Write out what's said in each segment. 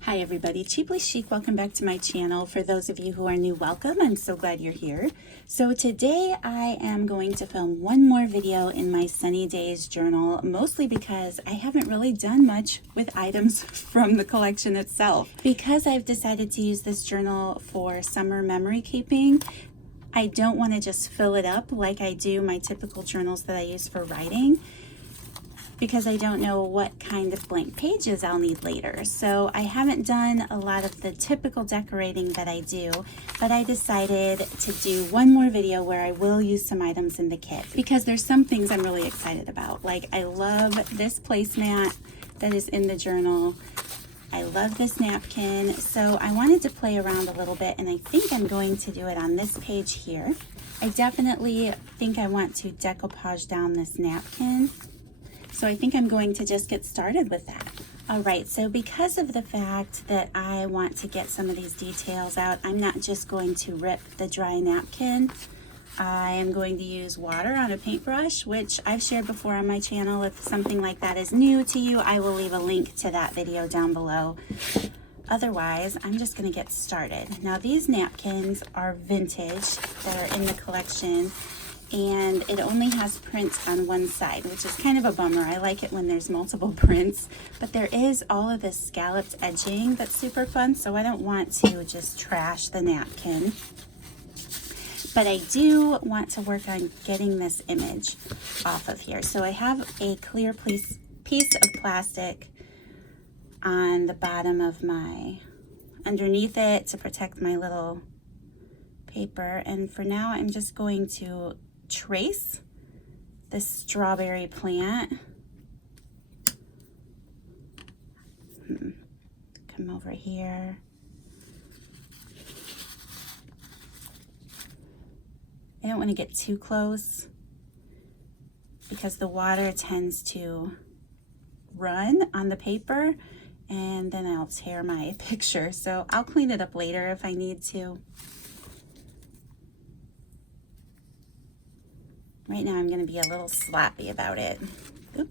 Hi everybody, Cheaply Chic, welcome back to my channel. For those of you who are new, welcome. I'm so glad you're here. So today I am going to film one more video in my Sunny Days journal, mostly because I haven't really done much with items from the collection itself. Because I've decided to use this journal for summer memory keeping, I don't want to just fill it up like I do my typical journals that I use for writing, because I don't know what kind of blank pages I'll need later. So I haven't done a lot of the typical decorating that I do, but I decided to do one more video where I will use some items in the kit, because there's some things I'm really excited about. Like, I love this placemat that is in the journal. I love this napkin. So I wanted to play around a little bit, and I think I'm going to do it on this page here. I definitely think I want to decoupage down this napkin. So I think I'm going to just get started with that. All right, so because of the fact that I want to get some of these details out, I'm not just going to rip the dry napkin. I am going to use water on a paintbrush, which I've shared before on my channel. If something like that is new to you, I will leave a link to that video down below. Otherwise, I'm just gonna get started. Now, these napkins are vintage that are in the collection, and it only has print on one side, which is kind of a bummer. I like it when there's multiple prints, but there is all of this scalloped edging that's super fun, so I don't want to just trash the napkin. But I do want to work on getting this image off of here. So I have a clear piece of plastic on the bottom of underneath it to protect my little paper, and for now I'm just going to trace this strawberry plant. Come over here. I don't want to get too close because the water tends to run on the paper and then I'll tear my picture. So I'll clean it up later if I need to. Right now I'm going to be a little sloppy about it. Oop.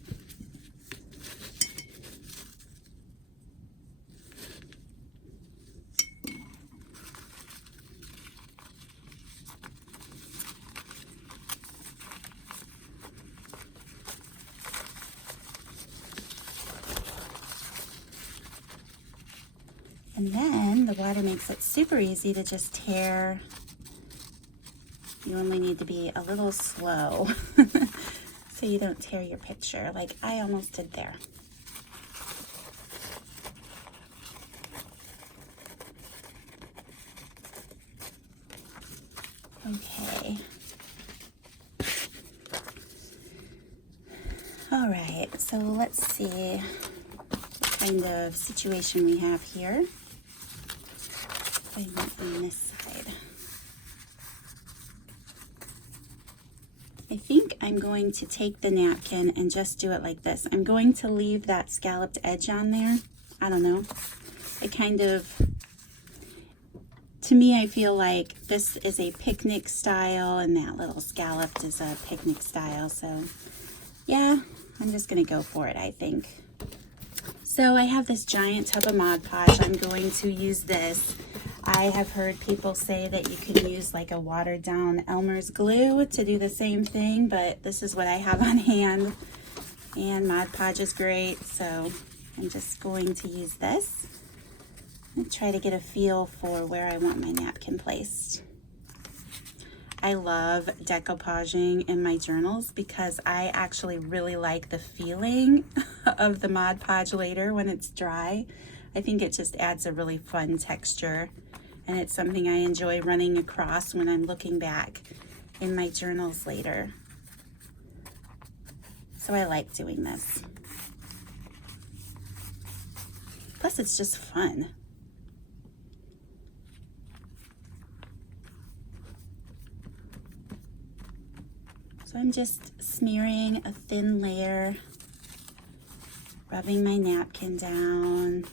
And then the water makes it super easy to just tear. You only need to be a little slow so you don't tear your picture like I almost did there. Okay. All right, so let's see what kind of situation we have here. I want on this side. I think I'm going to take the napkin and just do it like this. I'm going to leave that scalloped edge on there. I don't know. To me, I feel like this is a picnic style and that little scalloped is a picnic style. So yeah, I'm just gonna go for it, I think. So I have this giant tub of Mod Podge. I'm going to use this. I have heard people say that you can use like a watered down Elmer's glue to do the same thing, but this is what I have on hand, and Mod Podge is great, so I'm just going to use this and try to get a feel for where I want my napkin placed. I love decoupaging in my journals because I actually really like the feeling of the Mod Podge later when it's dry. I think it just adds a really fun texture, and it's something I enjoy running across when I'm looking back in my journals later. So I like doing this. Plus, it's just fun. So I'm just smearing a thin layer, rubbing my napkin down,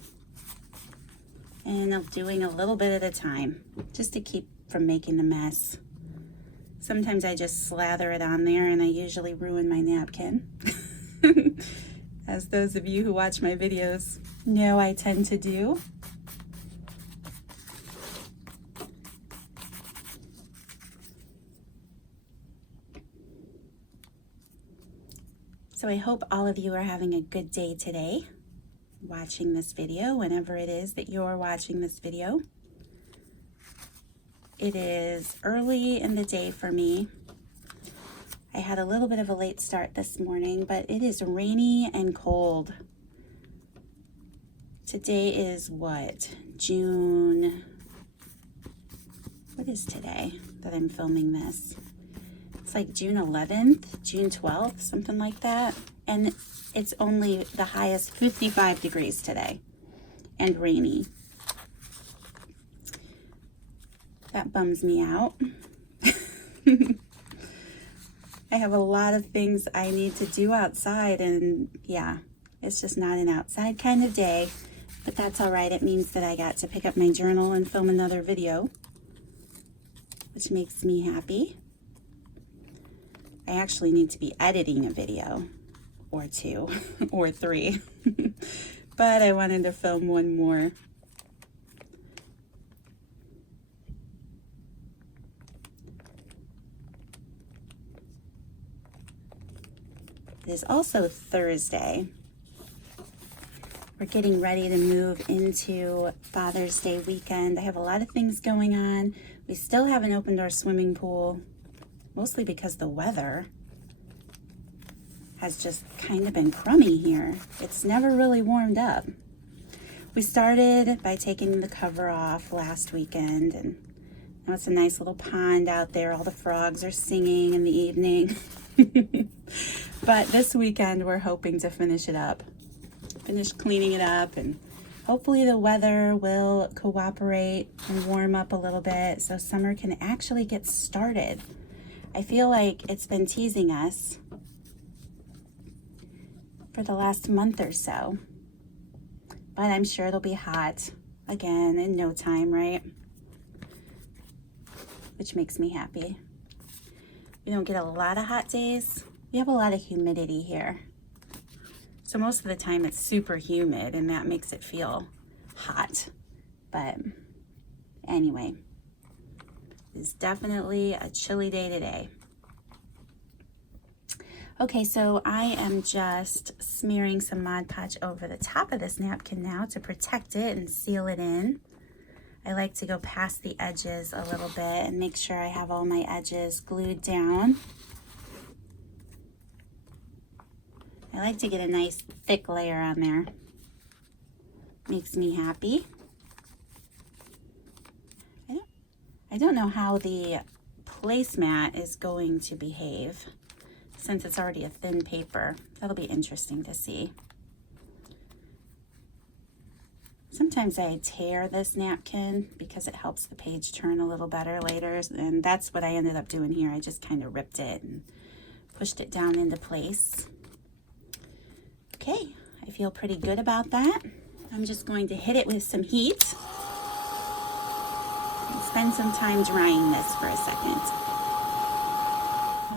and I'm doing a little bit at a time just to keep from making a mess. Sometimes I just slather it on there and I usually ruin my napkin. as those of you who watch my videos know I tend to do. So I hope all of you are having a good day today, watching this video, whenever it is that you're watching this video. It is early in the day for me. I had a little bit of a late start this morning, but it is rainy and cold. Today is what? What is today that I'm filming this? It's like June 11th, June 12th, something like that. And it's only the highest 55 degrees today and rainy. That bums me out. I have a lot of things I need to do outside, and yeah, it's just not an outside kind of day, but that's all right. It means that I got to pick up my journal and film another video, which makes me happy. I actually need to be editing a video or two or three, but I wanted to film one more. It is also Thursday. We're getting ready to move into Father's Day weekend. I have a lot of things going on. We still have an open door swimming pool, mostly because the weather has just kind of been crummy here. It's never really warmed up. We started by taking the cover off last weekend, and now it's a nice little pond out there. All the frogs are singing in the evening. But this weekend we're hoping to finish it up. Finish cleaning it up, and hopefully the weather will cooperate and warm up a little bit so summer can actually get started. I feel like it's been teasing us for the last month or so, but I'm sure it'll be hot again in no time, right? Which makes me happy. We don't get a lot of hot days. We have a lot of humidity here. So most of the time it's super humid, and that makes it feel hot. But anyway, it's definitely a chilly day today. Okay, so I am just smearing some Mod Podge over the top of this napkin now to protect it and seal it in. I like to go past the edges a little bit and make sure I have all my edges glued down. I like to get a nice thick layer on there. Makes me happy. I don't know how the placemat is going to behave since it's already a thin paper. That'll be interesting to see. Sometimes I tear this napkin because it helps the page turn a little better later, and that's what I ended up doing here. I just kind of ripped it and pushed it down into place. Okay, I feel pretty good about that. I'm just going to hit it with some heat and spend some time drying this for a second.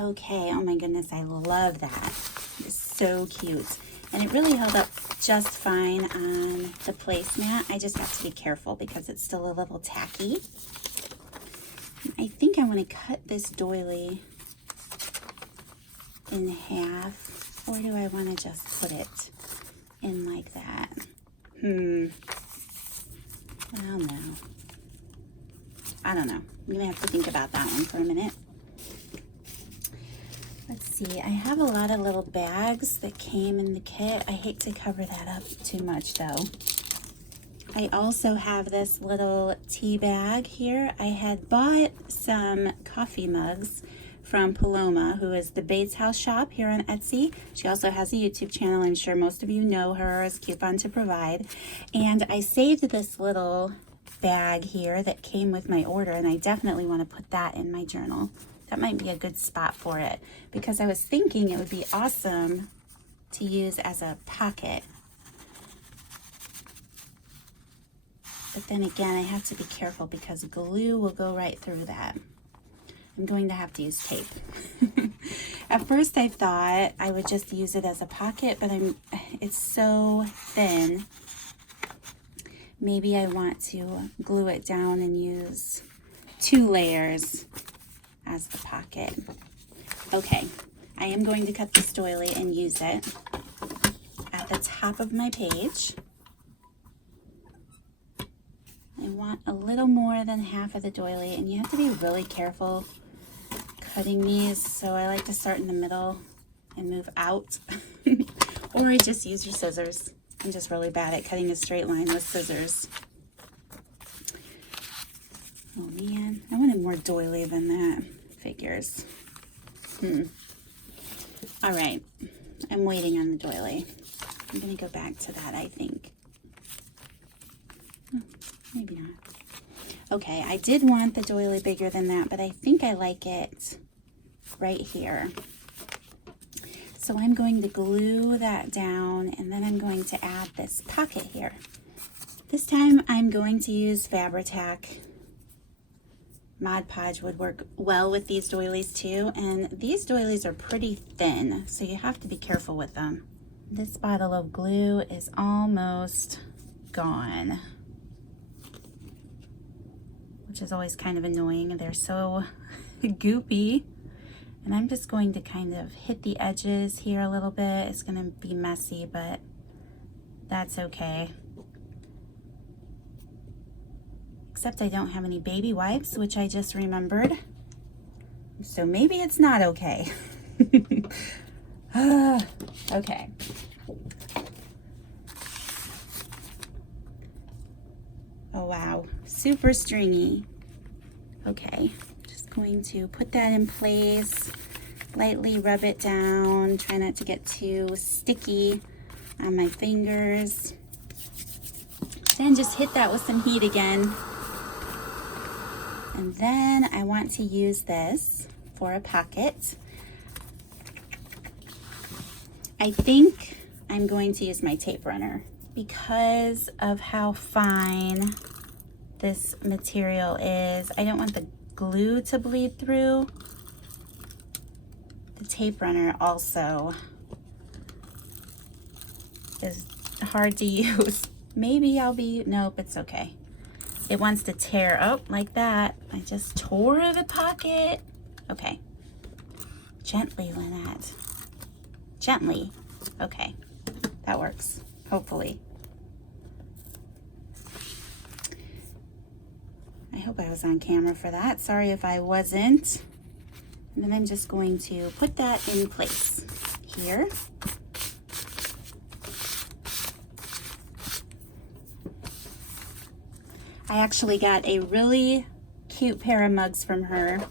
Okay, oh my goodness, I love that. It's so cute. And it really held up just fine on the placemat. I just have to be careful because it's still a little tacky. I think I want to cut this doily in half, or do I want to just put it in like that? Well, no. I don't know. I'm going to have to think about that one for a minute. Let's see. I have a lot of little bags that came in the kit. I hate to cover that up too much, though. I also have this little tea bag here. I had bought some coffee mugs from Paloma, who is the Bates House shop here on Etsy. She also has a YouTube channel. I'm sure most of you know her as Coupon to Provide. And I saved this little bag here that came with my order, and I definitely want to put that in my journal. That might be a good spot for it, because I was thinking it would be awesome to use as a pocket. But then again, I have to be careful because glue will go right through that. I'm going to have to use tape. At first I thought I would just use it as a pocket, but it's so thin. Maybe I want to glue it down and use 2 layers as the pocket. Okay, I am going to cut this doily and use it at the top of my page. I want a little more than half of the doily, and you have to be really careful cutting these, so I like to start in the middle and move out. Or I just use your scissors. I'm just really bad at cutting a straight line with scissors. Oh man, I wanted more doily than that. Figures. All right, I'm waiting on the doily. I'm gonna go back to that, I think. Maybe not. Okay, I did want the doily bigger than that, but I think I like it right here. So I'm going to glue that down, and then I'm going to add this pocket here. This time I'm going to use Fabri-Tac. Mod Podge would work well with these doilies too, and these doilies are pretty thin, so you have to be careful with them. This bottle of glue is almost gone, which is always kind of annoying. They're so goopy. And I'm just going to kind of hit the edges here a little bit. It's going to be messy, but that's okay. Except I don't have any baby wipes, which I just remembered. So maybe it's not okay. Okay. Oh wow, super stringy. Okay. Going to put that in place, lightly rub it down, try not to get too sticky on my fingers. Then just hit that with some heat again. And then I want to use this for a pocket. I think I'm going to use my tape runner because of how fine this material is. I don't want the glue to bleed through. The tape runner also is hard to use. Maybe nope, it's okay. It wants to tear up like that. I just tore the pocket. Okay. Gently, Lynette. Gently. Okay, that works, hopefully. I hope I was on camera for that. Sorry if I wasn't. And then I'm just going to put that in place here. I actually got a really cute pair of mugs from her.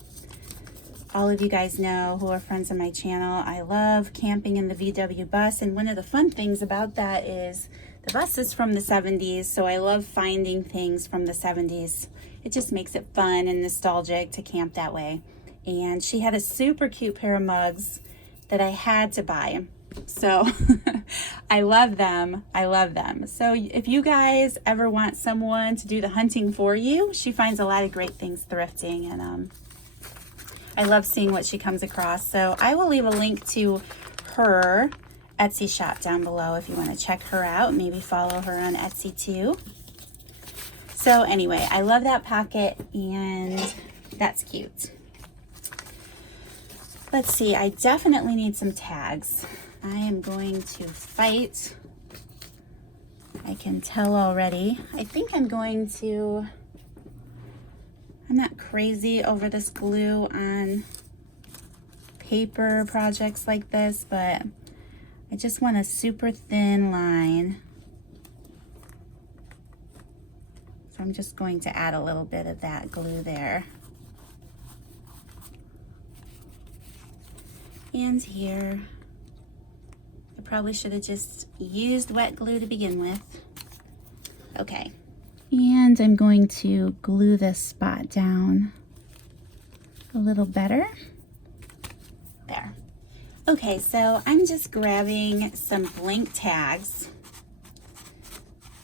All of you guys know who are friends of my channel, I love camping in the VW bus, and one of the fun things about that is the bus is from the 70s, so I love finding things from the 70s. It just makes it fun and nostalgic to camp that way. And she had a super cute pair of mugs that I had to buy. So I love them. I love them. So if you guys ever want someone to do the hunting for you, she finds a lot of great things thrifting, and I love seeing what she comes across. So I will leave a link to her Etsy shop down below if you want to check her out. Maybe follow her on Etsy too. So anyway, I love that pocket, and that's cute. Let's see, I definitely need some tags. I am going to fight. I can tell already. I think I'm not crazy over this glue on paper projects like this, but I just want a super thin line. So I'm just going to add a little bit of that glue there. And here. I probably should have just used wet glue to begin with. Okay. And I'm going to glue this spot down a little better. There. Okay, so I'm just grabbing some blank tags,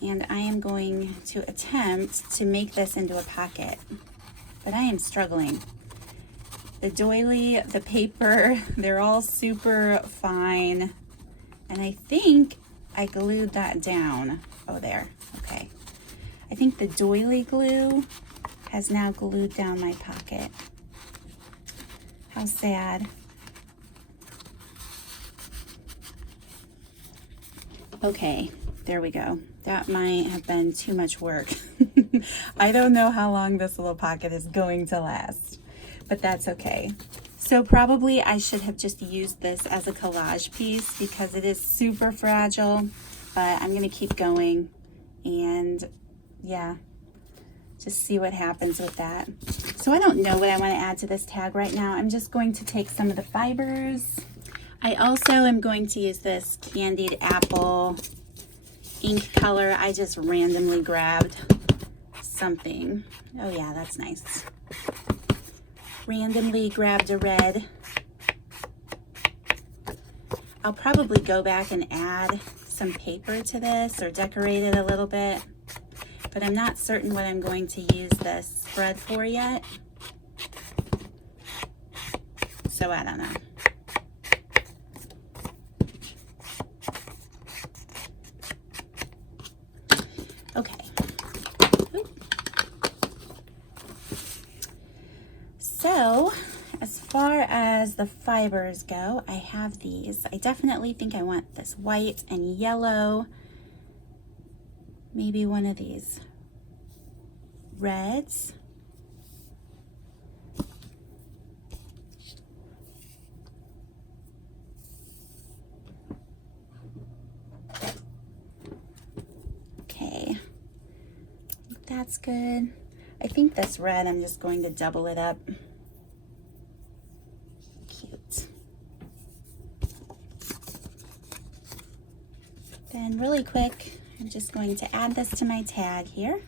and I am going to attempt to make this into a pocket, but I am struggling. The doily, the paper, they're all super fine. And I think I glued that down. Oh, there. Okay. I think the doily glue has now glued down my pocket. How sad. Okay, there we go. That might have been too much work. I don't know how long this little pocket is going to last, but that's okay. So probably I should have just used this as a collage piece because it is super fragile, but I'm gonna keep going and yeah, just see what happens with that. So I don't know what I want to add to this tag right now. I'm just going to take some of the fibers. I also am going to use this candied apple ink color. I just randomly grabbed something. Oh yeah, that's nice. Randomly grabbed a red. I'll probably go back and add some paper to this or decorate it a little bit, but I'm not certain what I'm going to use this spread for yet. So I don't know. Okay. So, as far as the fibers go, I have these. I definitely think I want this white and yellow. Maybe one of these reds. Okay, that's good. I think this red, I'm just going to double it up. Cute. Then really quick, I'm just going to add this to my tag here.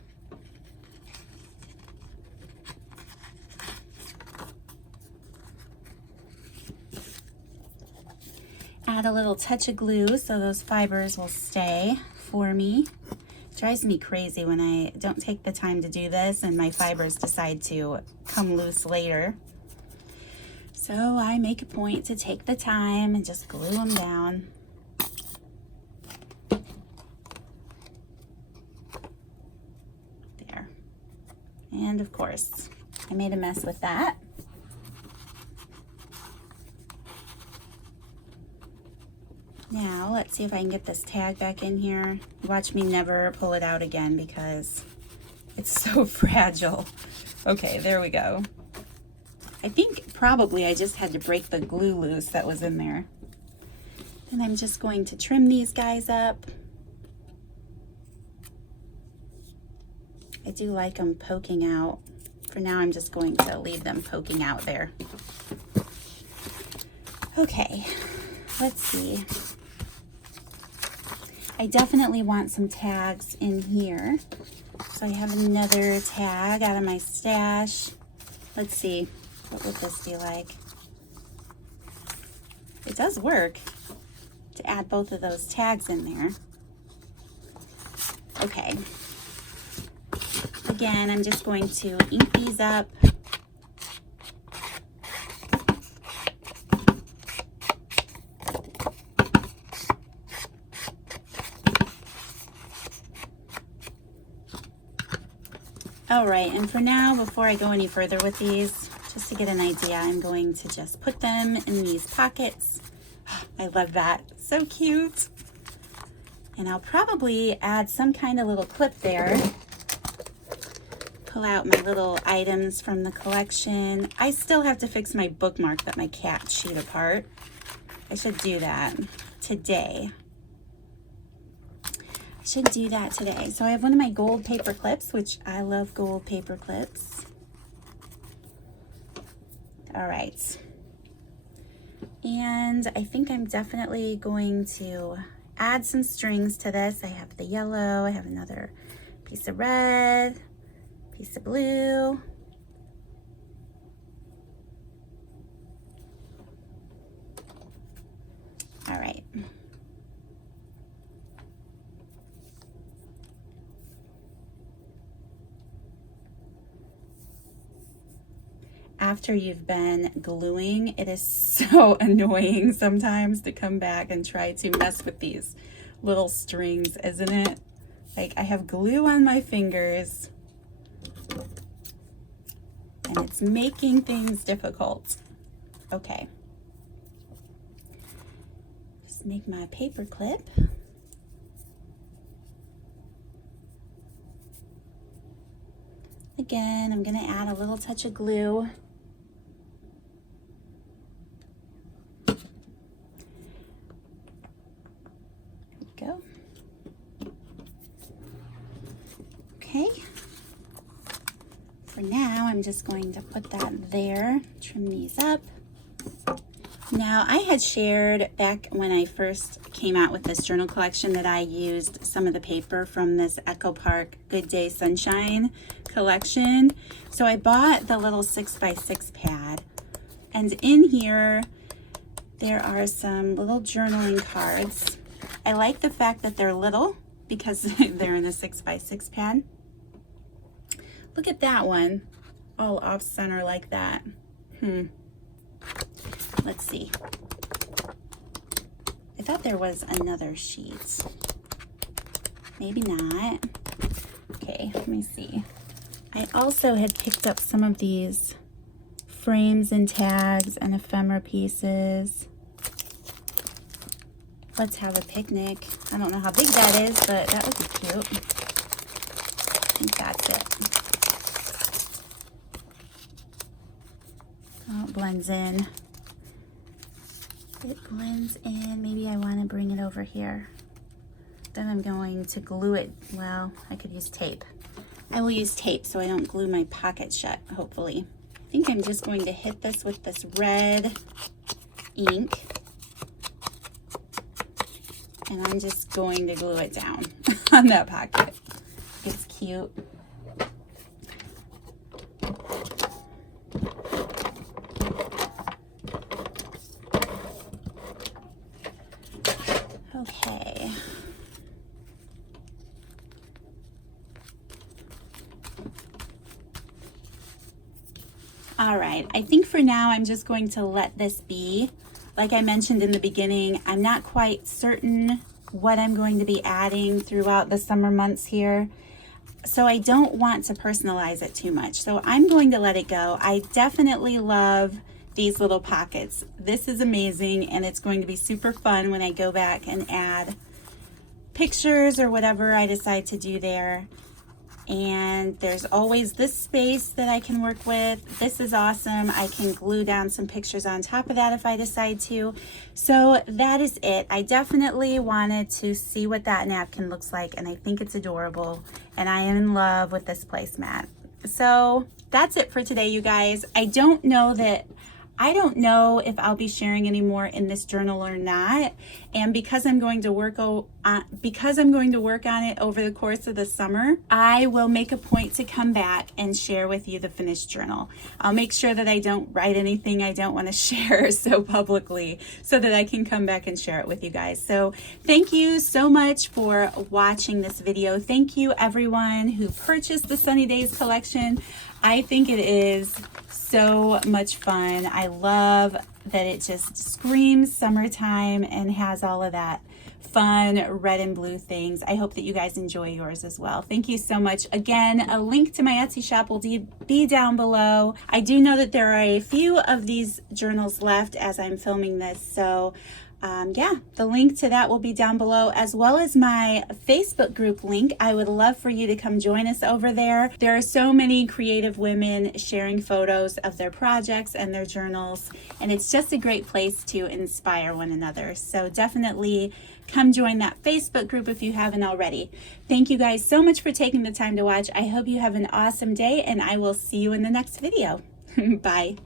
Add a little touch of glue so those fibers will stay for me. It drives me crazy when I don't take the time to do this and my fibers decide to come loose later. So I make a point to take the time and just glue them down. There. And of course, I made a mess with that. Now, let's see if I can get this tag back in here. Watch me never pull it out again because it's so fragile. Okay, there we go. I think probably I just had to break the glue loose that was in there. And I'm just going to trim these guys up. I do like them poking out. For now, I'm just going to leave them poking out there. Okay, let's see. I definitely want some tags in here. So I have another tag out of my stash. Let's see, what would this be like? It does work to add both of those tags in there. Okay. Again, I'm just going to ink these up. All right, and for now, before I go any further with these, just to get an idea, I'm going to just put them in these pockets. I love that, so cute. And I'll probably add some kind of little clip there. Pull out my little items from the collection. I still have to fix my bookmark that my cat chewed apart. I should do that today. So I have one of my gold paper clips, which I love gold paper clips. All right. And I think I'm definitely going to add some strings to this. I have the yellow, I have another piece of red, piece of blue. All right. after you've been gluing, it is so annoying sometimes to come back and try to mess with these little strings, isn't it? Like, I have glue on my fingers and it's making things difficult. Okay. Just make my paper clip. Again, I'm going to add a little touch of glue. There we go. Okay. For now, I'm just going to put that there, trim these up. Now, I had shared back when I first came out with this journal collection that I used some of the paper from this Echo Park Good Day Sunshine collection. So I bought the little 6x6 pad, and in here there are some little journaling cards. I like the fact that they're little because they're in a 6x6 pad. Look at that one, all off center like that. Let's see. I thought there was another sheet. Maybe not. Okay, let me see. I also had picked up some of these frames and tags and ephemera pieces. Let's have a picnic. I don't know how big that is, but that would be cute. I think that's it. Oh, it blends in. It blends in. Maybe I want to bring it over here. Then I'm going to glue it. Well, I could use tape. I will use tape so I don't glue my pocket shut, hopefully. I think I'm just going to hit this with this red ink. And I'm just going to glue it down on that pocket. It's cute. Okay. All right, I think for now I'm just going to let this be. Like I mentioned in the beginning, I'm not quite certain what I'm going to be adding throughout the summer months here. So I don't want to personalize it too much. So I'm going to let it go. I definitely love these little pockets. This is amazing, and it's going to be super fun when I go back and add pictures or whatever I decide to do there. And there's always this space that I can work with. This is awesome. I can glue down some pictures on top of that if I decide to. So that is it. I definitely wanted to see what that napkin looks like, and I think it's adorable, and I am in love with this placemat. So that's it for today, you guys. I don't know if I'll be sharing any more in this journal or not. And because I'm going to work on it over the course of the summer, I will make a point to come back and share with you the finished journal. I'll make sure that I don't write anything I don't want to share so publicly, so that I can come back and share it with you guys. So thank you so much for watching this video. Thank you everyone who purchased the Sunny Days collection. I think it is so much fun. I love that it just screams summertime and has all of that fun red and blue things. I hope that you guys enjoy yours as well. Thank you so much. Again, a link to my Etsy shop will be down below. I do know that there are a few of these journals left as I'm filming this, so yeah, the link to that will be down below, as well as my Facebook group link. I would love for you to come join us over there. There are so many creative women sharing photos of their projects and their journals, and it's just a great place to inspire one another. So definitely come join that Facebook group if you haven't already. Thank you guys so much for taking the time to watch. I hope you have an awesome day, and I will see you in the next video. Bye.